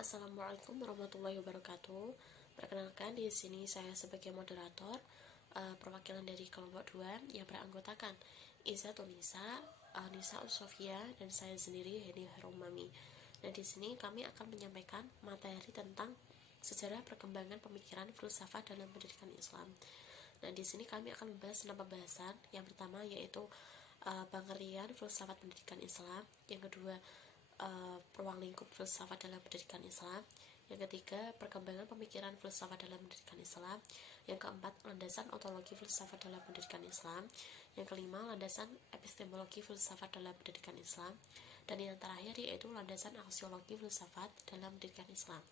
Assalamualaikum warahmatullahi wabarakatuh. Perkenalkan, di sini saya sebagai moderator perwakilan dari kelompok 2 yang beranggotakan Iza Tunisa, Nisa Usofia, dan saya sendiri Heni Harumami. Nah, di sini kami akan menyampaikan materi tentang sejarah perkembangan pemikiran filsafat dalam pendidikan Islam. Nah, di sini kami akan membahas 6 pembahasan. Yang pertama yaitu pengertian filsafat pendidikan Islam. Yang kedua, ruang lingkup filsafat dalam pendidikan Islam. Yang ketiga, perkembangan pemikiran filsafat dalam pendidikan Islam. Yang keempat, landasan ontologi filsafat dalam pendidikan Islam. Yang kelima, landasan epistemologi filsafat dalam pendidikan Islam. Dan yang terakhir yaitu landasan aksiologi filsafat dalam pendidikan Islam.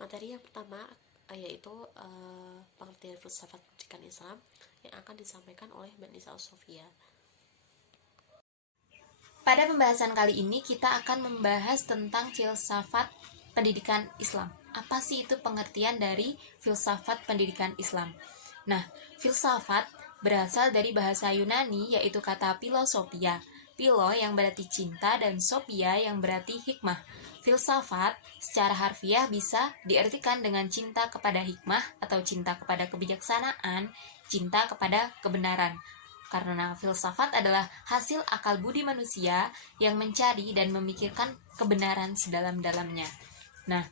Materi yang pertama yaitu pengertian filsafat pendidikan Islam yang akan disampaikan oleh Mbak Nisa Sofia. Pada pembahasan kali ini kita akan membahas tentang filsafat pendidikan Islam. Apa sih itu pengertian dari filsafat pendidikan Islam? Nah, filsafat berasal dari bahasa Yunani yaitu kata philosophia. Philo yang berarti cinta dan sophia yang berarti hikmah. Filsafat secara harfiah bisa diartikan dengan cinta kepada hikmah atau cinta kepada kebijaksanaan, cinta kepada kebenaran. Karena filsafat adalah hasil akal budi manusia yang mencari dan memikirkan kebenaran sedalam-dalamnya. Nah,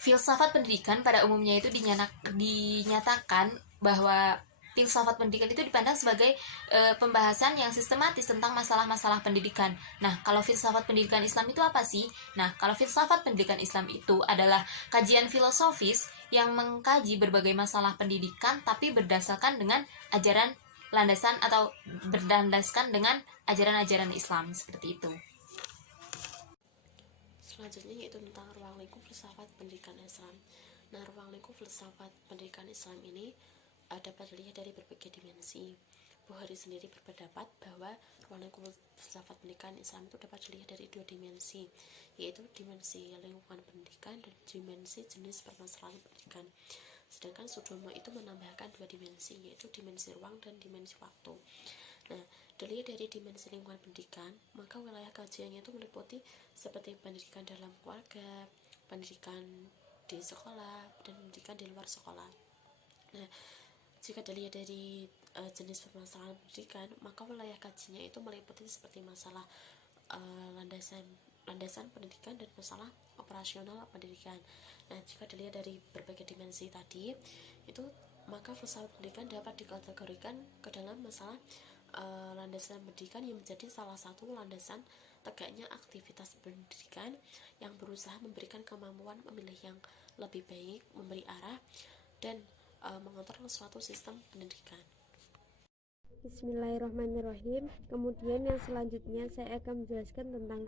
filsafat pendidikan pada umumnya itu dinyatakan bahwa filsafat pendidikan itu dipandang sebagai pembahasan yang sistematis tentang masalah-masalah pendidikan. Nah, kalau filsafat pendidikan Islam itu apa sih? Nah, kalau filsafat pendidikan Islam itu adalah kajian filosofis yang mengkaji berbagai masalah pendidikan tapi berdasarkan dengan ajaran landasan atau berdasarkan dengan ajaran-ajaran Islam seperti itu. Selanjutnya yaitu tentang ruang lingkup filsafat pendidikan Islam. Nah, ruang lingkup filsafat pendidikan Islam ini dapat dilihat dari berbagai dimensi. Bukhari sendiri berpendapat bahwa ruang lingkup filsafat pendidikan Islam itu dapat dilihat dari dua dimensi, yaitu dimensi lingkungan pendidikan dan dimensi jenis permasalahan pendidikan. Sedangkan Sudomo itu menambahkan dua dimensi, yaitu dimensi ruang dan dimensi waktu. Nah, dilihat dari dimensi lingkungan pendidikan, maka wilayah kajiannya itu meliputi seperti pendidikan dalam keluarga, pendidikan di sekolah, dan pendidikan di luar sekolah. Nah, jika dilihat dari jenis permasalahan pendidikan, maka wilayah kajinya itu meliputi seperti masalah landasan pendidikan dan masalah operasional pendidikan. Nah, jika dilihat dari berbagai dimensi tadi, itu maka filsafat pendidikan dapat dikategorikan ke dalam masalah landasan pendidikan yang menjadi salah satu landasan tegaknya aktivitas pendidikan yang berusaha memberikan kemampuan memilih yang lebih baik, memberi arah, dan mengontrol suatu sistem pendidikan. Bismillahirrahmanirrahim. Kemudian yang selanjutnya saya akan menjelaskan tentang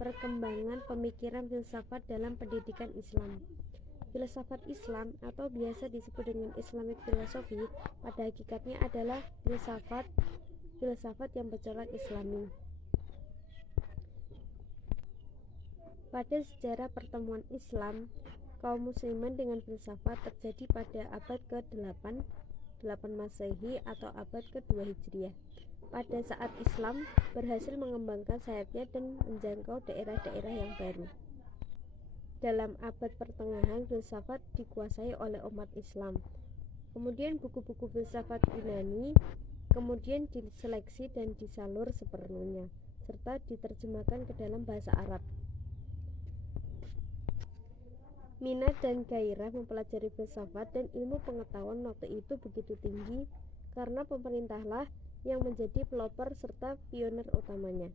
perkembangan pemikiran filsafat dalam pendidikan Islam. Filsafat Islam atau biasa disebut dengan Islamic philosophy pada hakikatnya adalah filsafat yang bercorak Islami. Pada sejarah pertemuan Islam, kaum muslimin dengan filsafat terjadi pada abad ke-8 Masehi atau abad ke-2 Hijriah. Pada saat Islam berhasil mengembangkan sayapnya dan menjangkau daerah-daerah yang baru. Dalam abad pertengahan, filsafat dikuasai oleh umat Islam. Kemudian buku-buku filsafat Yunani kemudian diseleksi dan disalur sepenuhnya, serta diterjemahkan ke dalam bahasa Arab. Minat dan gairah mempelajari filsafat dan ilmu pengetahuan waktu itu begitu tinggi karena pemerintahlah yang menjadi pelopor serta pionir utamanya.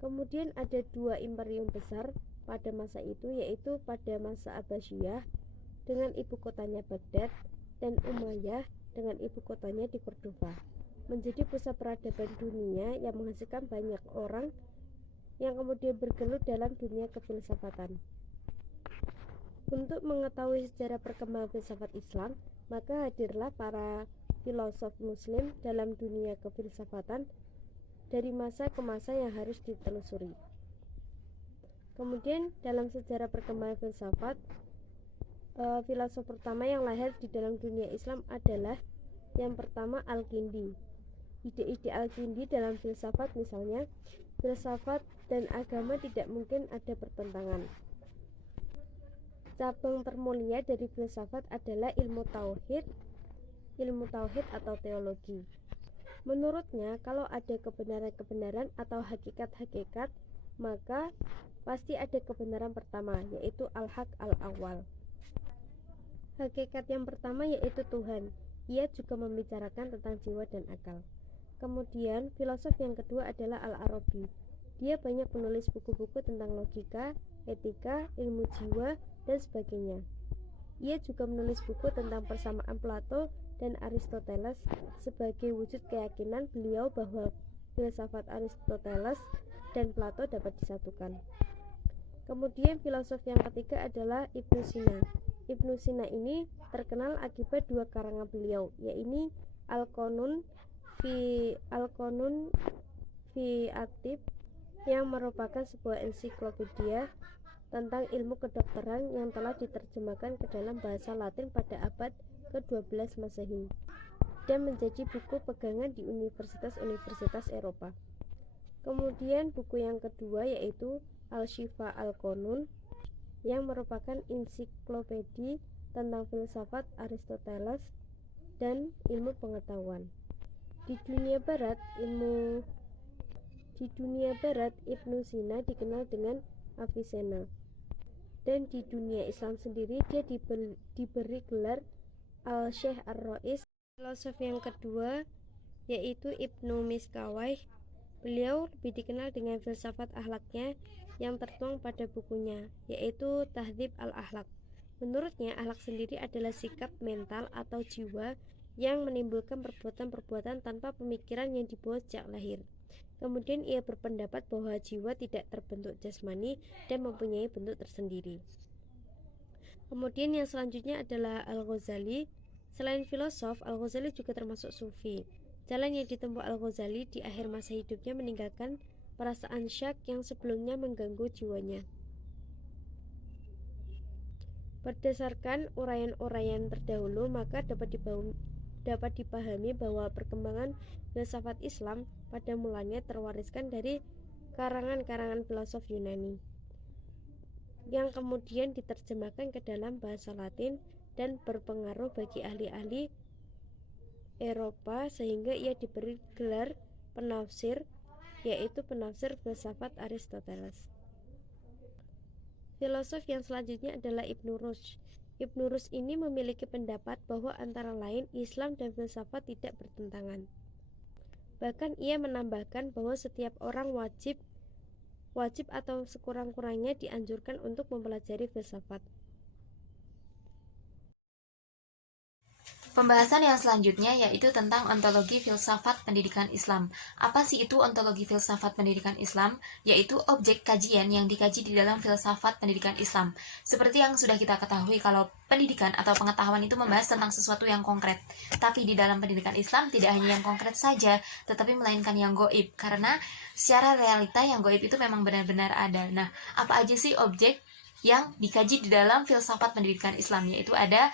Kemudian ada dua imperium besar pada masa itu, yaitu pada masa Abbasiyah dengan ibu kotanya Baghdad dan Umayyah dengan ibu kotanya di Cordova, menjadi pusat peradaban dunia yang menghasilkan banyak orang yang kemudian bergelut dalam dunia kefilsafatan. Untuk mengetahui sejarah perkembangan filsafat Islam, maka hadirlah para filosof muslim dalam dunia kefilsafatan dari masa ke masa yang harus ditelusuri. Kemudian dalam sejarah perkembangan filsafat, filosof pertama yang lahir di dalam dunia Islam adalah yang pertama Al-Kindi. Ide-ide Al-Kindi dalam filsafat misalnya, filsafat dan agama tidak mungkin ada pertentangan. Cabang termulia dari filsafat adalah ilmu tauhid atau teologi. Menurutnya, kalau ada kebenaran-kebenaran atau hakikat-hakikat, maka pasti ada kebenaran pertama, yaitu al-haq al-awwal. Hakikat yang pertama yaitu Tuhan. Ia juga membicarakan tentang jiwa dan akal. Kemudian, filosof yang kedua adalah Al-Arabi. Dia banyak menulis buku-buku tentang logika, etika, ilmu jiwa, dan sebagainya. Ia juga menulis buku tentang persamaan Plato dan Aristoteles sebagai wujud keyakinan beliau bahwa filsafat Aristoteles dan Plato dapat disatukan. Kemudian filosof yang ketiga adalah Ibnu Sina. Ibnu Sina ini terkenal akibat dua karangan beliau, yaitu Al-Qanun fi Atib yang merupakan sebuah ensiklopedia tentang ilmu kedokteran yang telah diterjemahkan ke dalam bahasa Latin pada abad ke-12 Masehi dan menjadi buku pegangan di universitas-universitas Eropa. Kemudian buku yang kedua yaitu Al-Shifa Al-Qanun yang merupakan ensiklopedi tentang filsafat Aristoteles dan ilmu pengetahuan. Di dunia barat, Ibnu Sina dikenal dengan Avicenna. Dan di dunia Islam sendiri dia diberi gelar Al-Syekh Ar-Rais. Filosof yang kedua yaitu Ibnu Miskawayh. Beliau lebih dikenal dengan filsafat akhlaknya yang tertuang pada bukunya, yaitu Tahdzib al-Akhlak. Menurutnya, akhlak sendiri adalah sikap mental atau jiwa yang menimbulkan perbuatan-perbuatan tanpa pemikiran yang dibawa sejak lahir. Kemudian ia berpendapat bahwa jiwa tidak terbentuk jasmani dan mempunyai bentuk tersendiri. Kemudian yang selanjutnya adalah Al-Ghazali. Selain filosof, Al-Ghazali juga termasuk sufi. Jalan yang ditempuh Al-Ghazali di akhir masa hidupnya meninggalkan perasaan syak yang sebelumnya mengganggu jiwanya. Berdasarkan uraian-uraian terdahulu, maka dapat dipahami bahwa perkembangan filsafat Islam pada mulanya terwariskan dari karangan-karangan filosof Yunani yang kemudian diterjemahkan ke dalam bahasa Latin dan berpengaruh bagi ahli-ahli Eropa sehingga ia diberi gelar penafsir, yaitu penafsir filsafat Aristoteles. Filosof yang selanjutnya adalah Ibnu Rushd. Ibnu Rushd ini memiliki pendapat bahwa antara lain Islam dan filsafat tidak bertentangan. Bahkan ia menambahkan bahwa setiap orang wajib atau sekurang-kurangnya dianjurkan untuk mempelajari filsafat. Pembahasan yang selanjutnya yaitu tentang ontologi filsafat pendidikan Islam. Apa sih itu ontologi filsafat pendidikan Islam? Yaitu objek kajian yang dikaji di dalam filsafat pendidikan Islam. Seperti yang sudah kita ketahui kalau pendidikan atau pengetahuan itu membahas tentang sesuatu yang konkret. Tapi di dalam pendidikan Islam tidak hanya yang konkret saja, tetapi melainkan yang gaib. Karena secara realita yang gaib itu memang benar-benar ada. Nah, apa aja sih objek yang dikaji di dalam filsafat pendidikan Islam, yaitu ada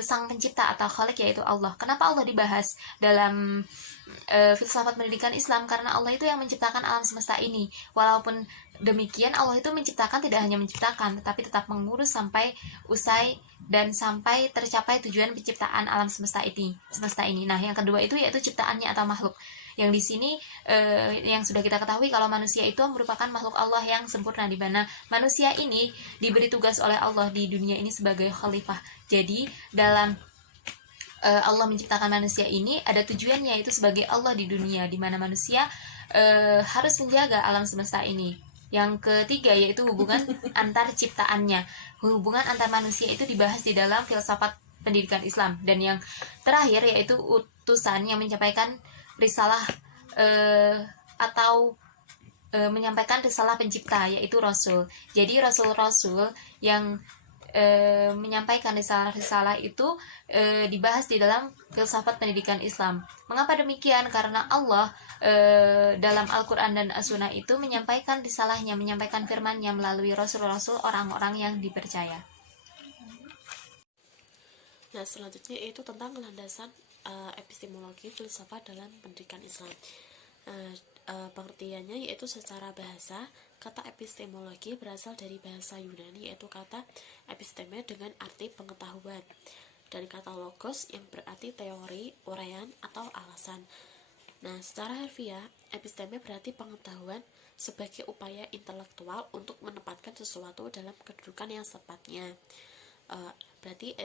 sang pencipta atau khalik, yaitu Allah. Kenapa Allah dibahas dalam filsafat pendidikan Islam? Karena Allah itu yang menciptakan alam semesta ini. Walaupun demikian, Allah itu menciptakan tidak hanya menciptakan, tetapi tetap mengurus sampai usai dan sampai tercapai tujuan penciptaan alam semesta ini. Nah, yang kedua itu yaitu ciptaannya atau makhluk. Yang di sini yang sudah kita ketahui kalau manusia itu merupakan makhluk Allah yang sempurna, di mana manusia ini diberi tugas oleh Allah di dunia ini sebagai khalifah. Jadi dalam Allah menciptakan manusia ini ada tujuannya, yaitu sebagai Allah di dunia, di mana manusia harus menjaga alam semesta ini. Yang ketiga yaitu hubungan antar ciptaannya. Hubungan antar manusia itu dibahas di dalam filsafat pendidikan Islam. Dan yang terakhir yaitu utusan yang menyampaikan risalah menyampaikan risalah pencipta, yaitu Rasul. Jadi Rasul-Rasul yang menyampaikan risalah-risalah itu dibahas di dalam filsafat pendidikan Islam. Mengapa demikian? Karena Allah dalam Al-Quran dan As-Sunnah itu menyampaikan risalahnya, menyampaikan firman-Nya melalui Rasul-Rasul orang-orang yang dipercaya. Nah, selanjutnya itu tentang landasan epistemologi filsafat dalam pendidikan Islam. Pengertiannya yaitu secara bahasa, Kata epistemologi berasal dari bahasa Yunani, yaitu kata episteme dengan arti pengetahuan, dan kata logos yang berarti teori, uraian, atau alasan. Nah, secara harfiah, episteme berarti pengetahuan sebagai upaya intelektual untuk menempatkan sesuatu dalam kedudukan yang sepatnya. Berarti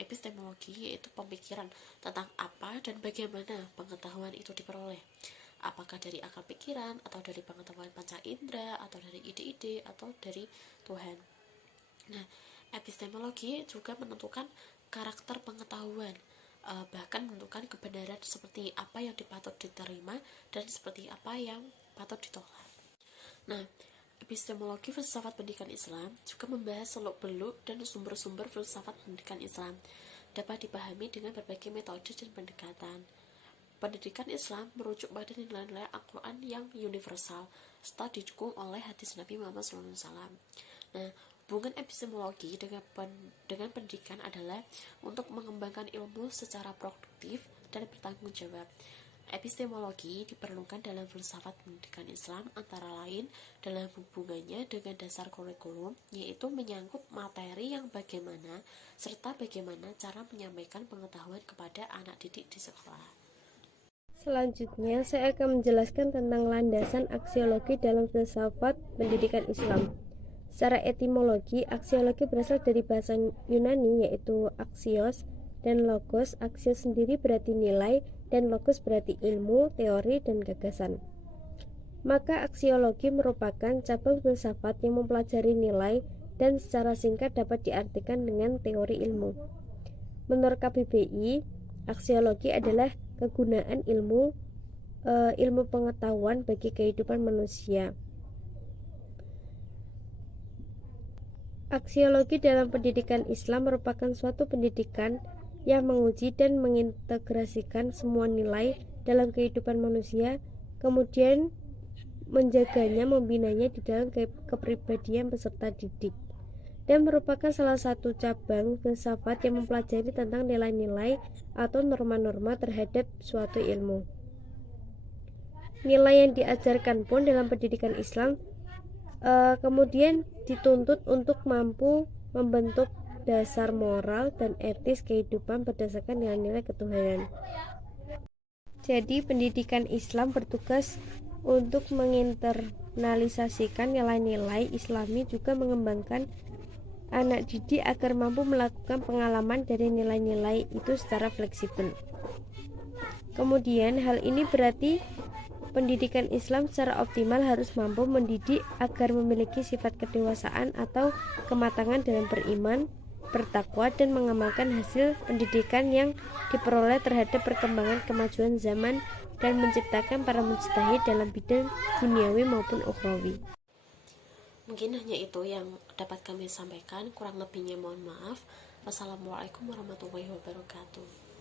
epistemologi yaitu pemikiran tentang apa dan bagaimana pengetahuan itu diperoleh. Apakah dari akal pikiran, atau dari pengetahuan panca indera, atau dari ide-ide, atau dari Tuhan. Nah, epistemologi juga menentukan karakter pengetahuan, bahkan menentukan kebenaran seperti apa yang dipatut diterima dan seperti apa yang patut ditolak. Nah, epistemologi filsafat pendidikan Islam juga membahas seluk-beluk dan sumber-sumber filsafat pendidikan Islam. Dapat dipahami dengan berbagai metode dan pendekatan. Pendidikan Islam merujuk pada nilai-nilai Al-Quran yang universal, serta didukung oleh hadis Nabi Muhammad SAW. Nah, hubungan epistemologi dengan pendidikan adalah untuk mengembangkan ilmu secara produktif dan bertanggung jawab. Epistemologi diperlukan dalam filsafat pendidikan Islam antara lain dalam hubungannya dengan dasar kurikulum, yaitu menyangkut materi yang bagaimana serta bagaimana cara menyampaikan pengetahuan kepada anak didik di sekolah. Selanjutnya, saya akan menjelaskan tentang landasan aksiologi dalam filsafat pendidikan Islam. Secara etimologi, aksiologi berasal dari bahasa Yunani yaitu aksios dan logos. Aksios sendiri berarti nilai dan logos berarti ilmu, teori, dan gagasan. Maka aksiologi merupakan cabang filsafat yang mempelajari nilai dan secara singkat dapat diartikan dengan teori ilmu. Menurut KBBI, aksiologi adalah kegunaan ilmu pengetahuan bagi kehidupan manusia. Aksiologi dalam pendidikan Islam merupakan suatu pendidikan yang menguji dan mengintegrasikan semua nilai dalam kehidupan manusia, kemudian menjaganya, membinanya di dalam kepribadian peserta didik, dan merupakan salah satu cabang filsafat yang mempelajari tentang nilai-nilai atau norma-norma terhadap suatu ilmu. Nilai yang diajarkan pun dalam pendidikan Islam kemudian dituntut untuk mampu membentuk dasar moral dan etis kehidupan berdasarkan nilai-nilai ketuhanan. Jadi pendidikan Islam bertugas untuk menginternalisasikan nilai-nilai Islami, juga mengembangkan anak didik agar mampu melakukan pengalaman dari nilai-nilai itu secara fleksibel. Kemudian hal ini berarti pendidikan Islam secara optimal harus mampu mendidik agar memiliki sifat kedewasaan atau kematangan dalam beriman, bertakwa, dan mengamalkan hasil pendidikan yang diperoleh terhadap perkembangan kemajuan zaman dan menciptakan para mujtahid dalam bidang duniawi maupun ukhrawi. Mungkin hanya itu yang dapat kami sampaikan, kurang lebihnya mohon maaf. Wassalamualaikum warahmatullahi wabarakatuh.